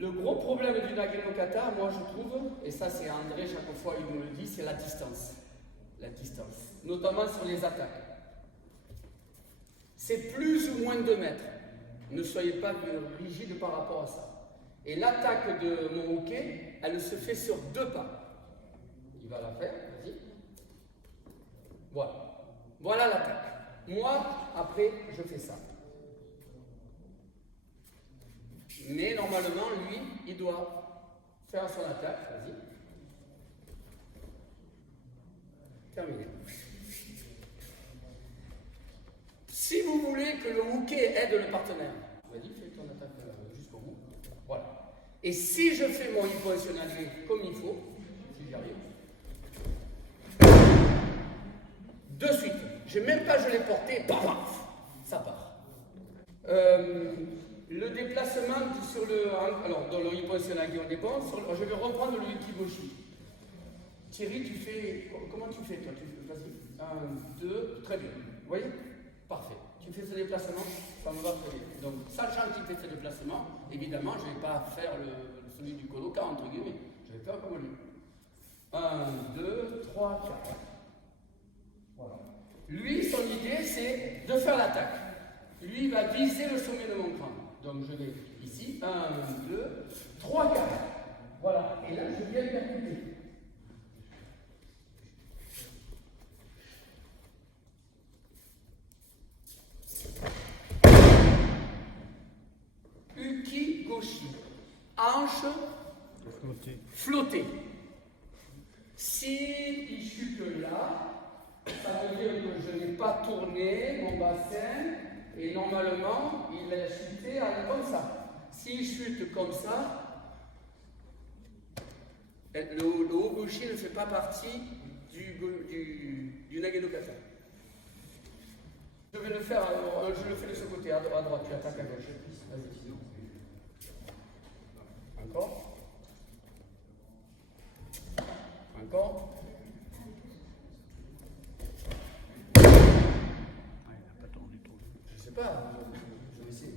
Le gros problème du Nage no Kata, moi je trouve, et ça c'est André chaque fois il nous le dit, c'est la distance. La distance, notamment sur les attaques. C'est plus ou moins 2 mètres. Ne soyez pas rigide par rapport à ça. Et l'attaque de mon hockey, elle se fait sur 2 pas. Il va la faire, vas-y. Voilà. Voilà l'attaque. Moi, après, je fais ça. Mais normalement, lui, il doit faire son attaque. Vas-y. Terminé. Si vous voulez que le hookay aide le partenaire, vas-y, fais ton attaque jusqu'au bout. Voilà. Et si je fais mon hypotensionagé comme il faut, si j'y arrive, de suite, je n'ai même pas je l'ai porté, paf, ça part. Le déplacement sur le. Alors, dans le hypotensionagé, on dépend. Je vais reprendre le ukiboshi. Thierry, tu fais. Comment tu fais toi? Vas-y. 1, 2, très bien. Vous voyez? Parfait. Tu fais ce déplacement, ça me va très bien. Donc, sachant qu'il fait ce déplacement, évidemment, je ne vais pas faire celui du Kodoka, entre guillemets. Je vais faire comme lui. 1, 2, 3, 4. Voilà. Lui, son idée, c'est de faire l'attaque. Lui, il va viser le sommet de mon crâne. Donc, je vais ici. 1, 2, 3, 4. Voilà. Et là, je viens percuter. Ukigoshi, hanche flottée. Si il chute là, ça veut dire que je n'ai pas tourné mon bassin et normalement il est chuté comme ça. S'il chute comme ça, le Ogoshi ne fait pas partie du Nage no Kata. Je vais le faire, je le fais de ce côté, à droite, tu attaques à gauche. Vas-y. Encore. Encore. Je sais pas, je vais essayer. De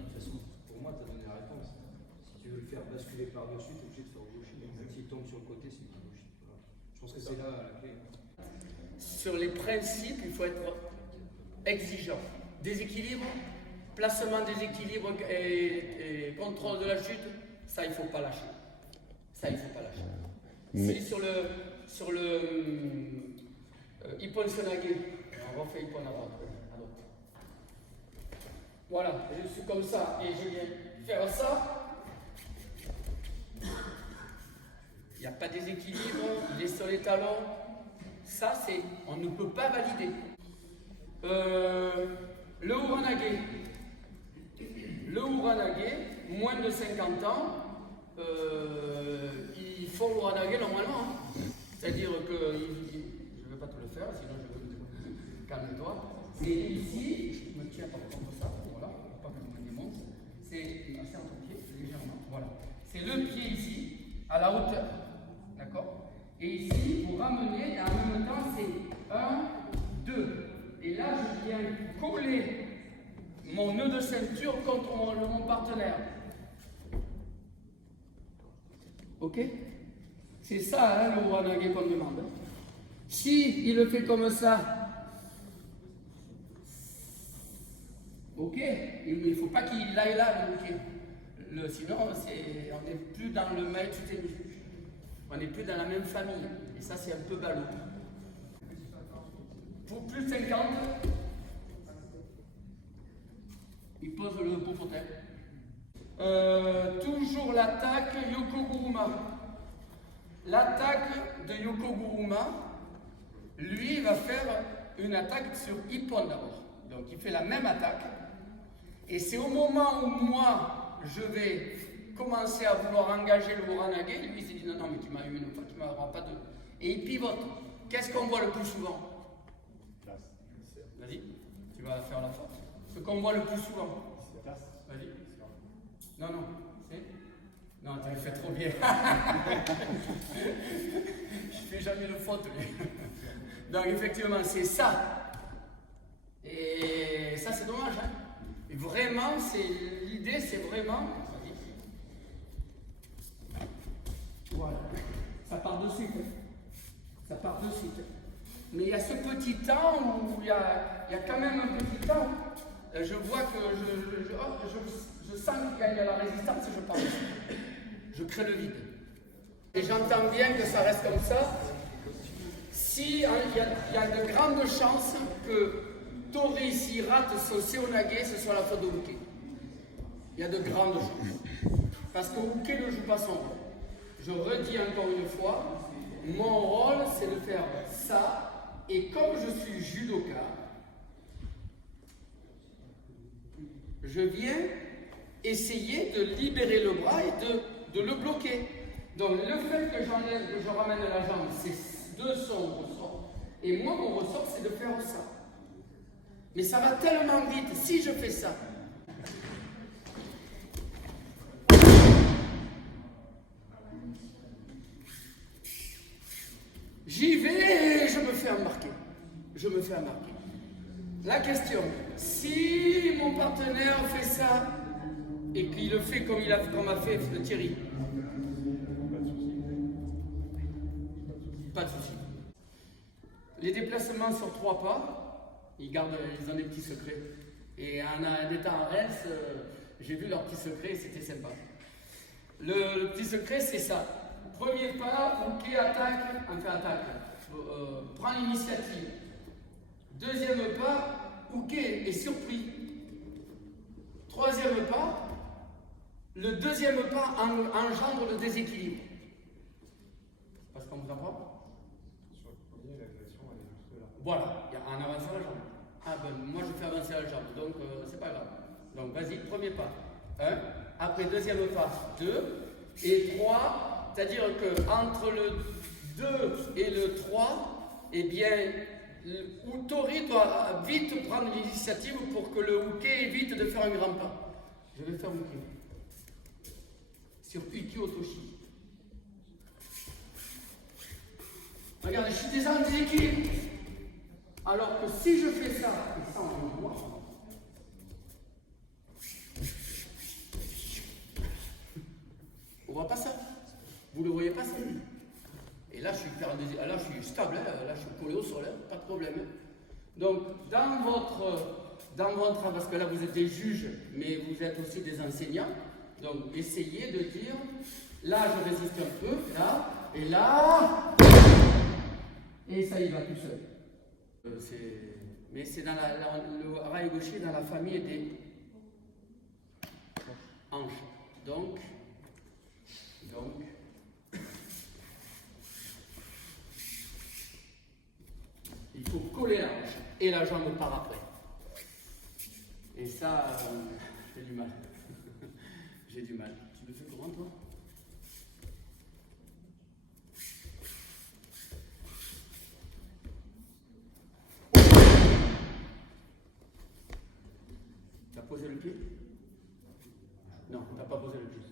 toute façon, pour moi, tu as donné la réponse. Si tu veux le faire basculer par-dessus, tu es obligé de faire gauche. Donc, s'il tombe sur le côté, c'est gauche. Voilà. Je pense que c'est là la clé. Sur les principes, il faut être exigeant. Déséquilibre, placement déséquilibre et contrôle de la chute, ça il ne faut pas lâcher. Ça il ne faut pas lâcher. Mais... Si sur le Ippon Sonage, on refait Ippon à droite. Voilà, je suis comme ça et je viens faire ça. Il n'y a pas de déséquilibre, il est sur les talons. Ça, c'est, on ne peut pas valider. Le Uranage. Le Uranage, moins de 50 ans, ils font l'Uranage normalement. Hein. C'est-à-dire que, je ne vais pas te le faire, sinon je vais te calme-toi. C'est ici, je me tiens par contre ça, voilà, pour pas que je me démonte. C'est entre pieds, légèrement, voilà. C'est le pied ici, à la hauteur, d'accord? Et ici, vous ramenez, et en même temps, c'est 1, 2. Et là, je viens coller mon nœud de ceinture contre mon partenaire. Ok? C'est ça, hein, le Uranage qu'on demande. Si il le fait comme ça, ok, il ne faut pas qu'il aille là, le sinon, on n'est plus dans le maître tennis. On n'est plus dans la même famille. Et ça, c'est un peu ballot. Pour plus de 50, il pose le popotin. Toujours l'attaque Yokoguruma. L'attaque de Yokoguruma, lui, il va faire une attaque sur Ippon d'abord. Donc, il fait la même attaque. Et c'est au moment où moi, je vais commencer à vouloir engager le Uranage, lui, il s'est dit non, mais tu m'as eu une fois, tu ne m'auras pas deux. Et il pivote. Qu'est-ce qu'on voit le plus souvent? Vas-y, tu vas faire la faute. Ce qu'on voit le plus souvent. Vas-y. Non, c'est. Non, tu le fais trop bien. Je fais jamais de faute, lui. Donc, effectivement, c'est ça. Et ça, c'est dommage. Hein. Et vraiment, l'idée, c'est vraiment. Voilà. Ça part de suite. Ça part de suite. Mais il y a ce petit temps où il y a quand même un petit temps. Je vois que je sens qu'il y a la résistance et je pars dessus. Je crée le vide. Et j'entends bien que ça reste comme ça. Si hein, il y a de grandes chances que Tori, s'il rate son Seoinage, ce soit la faute de Uke. Il y a de grandes chances. Parce que Uke ne joue pas son rôle. Je redis encore une fois, mon rôle c'est de faire ça. Et comme je suis judoka, je viens essayer de libérer le bras et de le bloquer. Donc le fait que je ramène la jambe, c'est de son ressort. Et moi, mon ressort, c'est de faire ça. Mais ça va tellement vite, si je fais ça. J'y vais et je me fais embarquer. Je me fais embarquer. La question, si mon partenaire fait ça et qu'il le fait comme a fait Thierry, pas de souci. Les déplacements sur 3 pas, ils ont des petits secrets. Et en étant à Reims, j'ai vu leurs petits secrets et c'était sympa. Le petit secret, c'est ça. Premier pas, Uke attaque, prend l'initiative. Deuxième pas, Uke est surpris. Troisième pas, le deuxième pas engendre le déséquilibre. Parce qu'on vous apprend? Sur le premier, l'agression, elle est juste là. Voilà, en avançant la jambe. Ah ben, moi je fais avancer la jambe, donc c'est pas grave. Donc vas-y, premier pas. 1, après deuxième pas, 2, et 3, c'est-à-dire qu'entre le 2 et le 3, eh bien, Tori doit vite prendre l'initiative pour que le Uke évite de faire un grand pas. Je vais faire Uke. Sur Uki Otoshi. Regarde, je suis déjà en déséquilibre. Alors que si je fais ça, et ça en moi, on voit pas ça. Vous le voyez pas ça. Et là, je suis stable, hein. Là, je suis collé au sol, hein. Pas de problème. Donc, dans votre, parce que là, vous êtes des juges, mais vous êtes aussi des enseignants. Donc, essayez de dire, là, je résiste un peu, là, et là, et ça y va tout seul. Mais c'est dans le Harai Goshi dans la famille des hanches. Donc, il faut coller la hanche et la jambe part après. Et ça, j'ai du mal. J'ai du mal. Tu le fais comment toi? T'as posé le pied? Non, t'as pas posé le pied.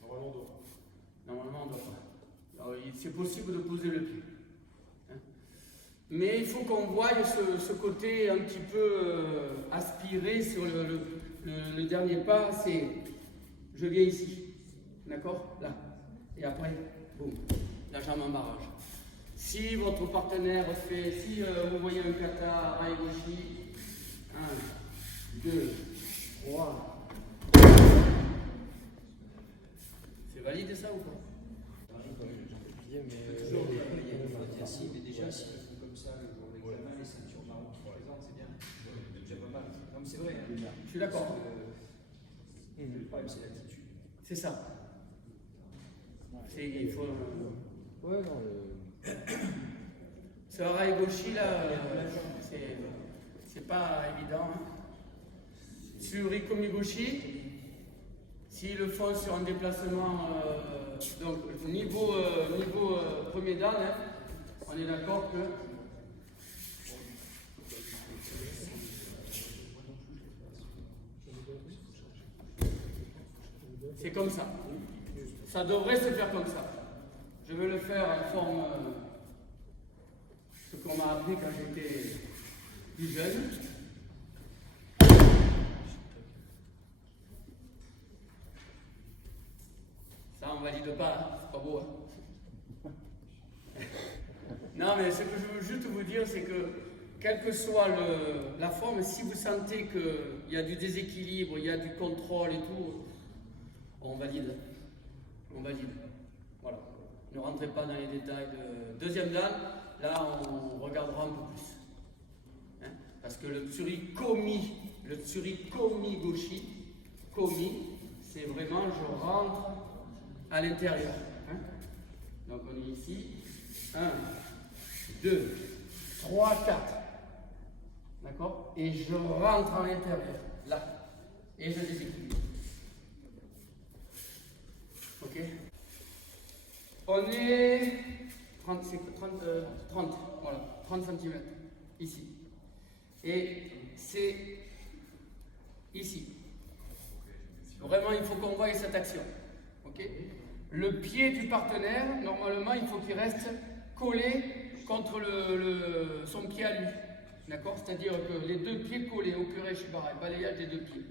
Normalement, on doit. Normalement, on doit pas. Alors, c'est possible de poser le pied. Hein? Mais il faut qu'on voie ce côté un petit peu aspiré sur le dernier pas. C'est je viens ici. D'accord? Là. Et après, boum, la jambe en barrage. Si votre partenaire fait, si vous voyez un kata Harai Goshi, 1, 2, 3. C'est valide ça ou pas? Mais déjà, s'ils font comme ça le jour de l'examen, les ceintures marron qui présentent, c'est bien. C'est déjà pas mal. Non, mais c'est vrai. Hein. Je suis d'accord. Le problème, c'est l'attitude. C'est ça. Il faut. Ouais, non, Ce Harai Goshi là, c'est pas évident. Hein. Sur Ikomigoshi, s'ils le font sur un déplacement, donc niveau premier dan, hein, on est d'accord que c'est comme ça. Ça devrait se faire comme ça. Je veux le faire en forme, ce qu'on m'a appris quand j'étais plus jeune. Ça, on valide pas, hein. C'est pas beau. Hein. Non, mais ce que je veux juste vous dire, c'est que, quelle que soit la forme, si vous sentez qu'il y a du déséquilibre, il y a du contrôle et tout, on valide. On valide. Voilà. Ne rentrez pas dans les détails de deuxième dan. Là, on regardera un peu plus. Hein, parce que le tsurikomi goshi, komi, c'est vraiment je rentre à l'intérieur. Hein. Donc on est ici. 1, 2, 3, 4. D'accord? Et je rentre à l'intérieur. Là. Et je déséquilibre. Ok? On est 30, voilà, 30 cm ici. Et c'est ici. Vraiment, il faut qu'on voie cette action. Ok? Le pied du partenaire, normalement, il faut qu'il reste collé contre son pied à lui. D'accord? C'est-à-dire que les deux pieds collés au curé shibara, balayage des deux pieds.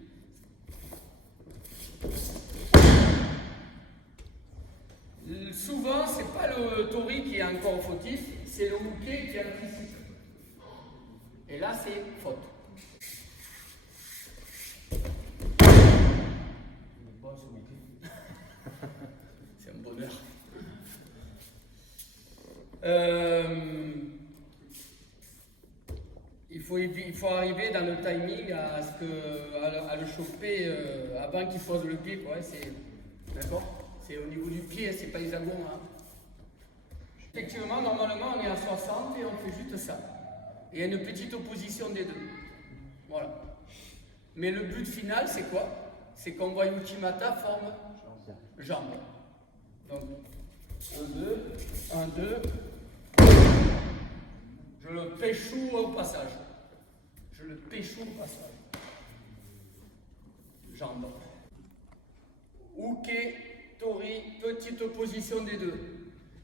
Souvent, c'est pas le tori qui est encore fautif, c'est le uke qui anticipe. Et là, c'est faute. C'est un bonheur. Il faut arriver dans le timing à le choper avant qu'il pose le pied, quoi. D'accord? C'est au niveau du pied, c'est pas hexagone. Hein. Effectivement, normalement, on est à 60 et on fait juste ça. Et il y a une petite opposition des deux. Voilà. Mais le but final, c'est quoi? C'est qu'on voit Uchimata forme jambe. Donc, 1, 2, 1, 2. Je le péchou au passage. Je le péchou au passage. Jambe. Uke, tori, petite opposition des deux.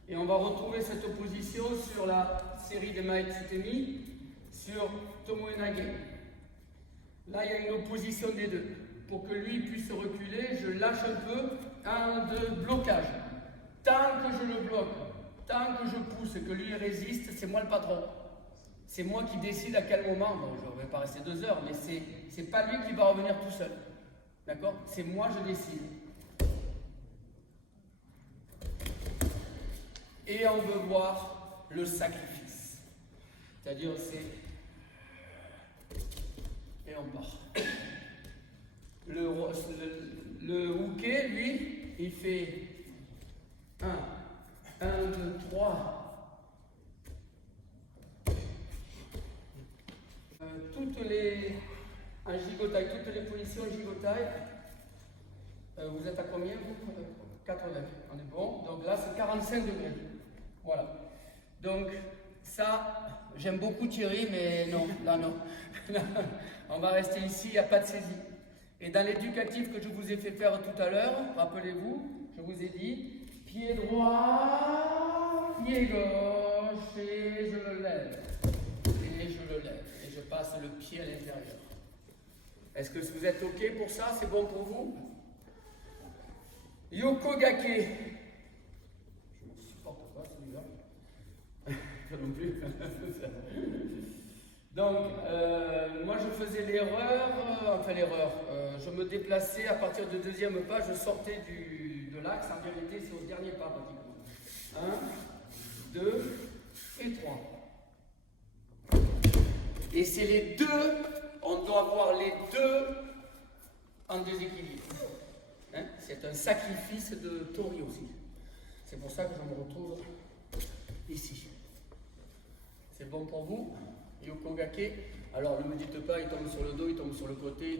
Et on va retrouver cette opposition sur la série des Maetsutemi, sur Tomoenage. Là, il y a une opposition des deux. Pour que lui puisse reculer, je lâche un peu. 1, 2, blocage. Tant que je le bloque, tant que je pousse, que lui résiste, c'est moi le patron. C'est moi qui décide à quel moment. Bon, je ne vais pas rester 2 heures, mais c'est pas lui qui va revenir tout seul. D'accord? C'est moi, je décide. Et on veut voir le sacrifice. C'est-à-dire, et on part. Le uke, lui, il fait 1, 2, 3. Toutes les en gigotai, toutes les positions gigotai, vous êtes à combien vous? 80, on est bon. Donc là, c'est 45 degrés. Voilà. Donc, ça, j'aime beaucoup Thierry, mais non, là, non. On va rester ici, il n'y a pas de saisie. Et dans l'éducatif que je vous ai fait faire tout à l'heure, rappelez-vous, je vous ai dit, pied droit, pied gauche, et je le lève. Et je le lève. Et je passe le pied à l'intérieur. Est-ce que vous êtes OK pour ça? C'est bon pour vous? Yoko Gake. Je ne supporte pas celui-là. Pas non plus. Donc, moi je faisais l'erreur, je me déplaçais à partir du deuxième pas, je sortais de l'axe, en vérité c'est au dernier pas pratiquement. 1, 2 et 3. Et c'est les deux, on doit avoir les deux en déséquilibre. Hein? C'est un sacrifice de tori aussi. C'est pour ça que je me retrouve ici. C'est bon pour vous? Yoko Gake. Alors ne me dites pas, il tombe sur le dos, il tombe sur le côté,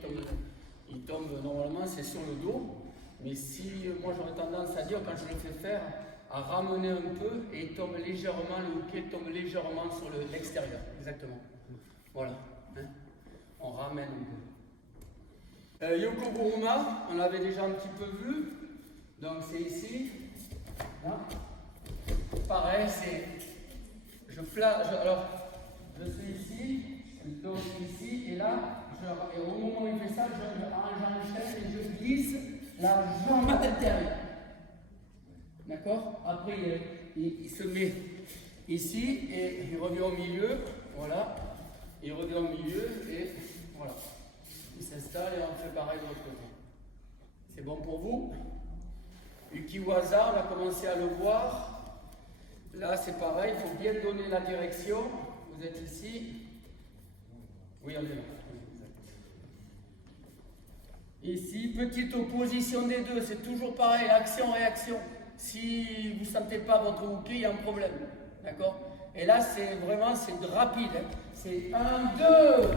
il tombe normalement, c'est sur le dos. Mais si, moi j'aurais tendance à dire, quand je le fais faire, à ramener un peu et il tombe légèrement, le hookah tombe légèrement sur l'extérieur. Exactement. Voilà. Hein? On ramène un peu. Yoko Guruma, on l'avait déjà un petit peu vu. Donc c'est ici. Hein? Pareil, c'est. Alors, je suis ici, donc ici, et là, et au moment où il fait ça, j'enchaîne et je glisse la jambe intérieure. D'accord? Après, il se met ici et il revient au milieu. Voilà. Il revient au milieu et voilà. Il s'installe et on fait pareil de l'autre côté. C'est bon pour vous? Ukiwaza, on a commencé à le voir. Là, c'est pareil, il faut bien donner la direction. Vous êtes ici. Oui, on est là. Ici, petite opposition des deux, c'est toujours pareil, action-réaction. Si vous ne sentez pas votre uke, il y a un problème. D'accord? Et là, c'est vraiment, c'est rapide. Hein. C'est 1, 2.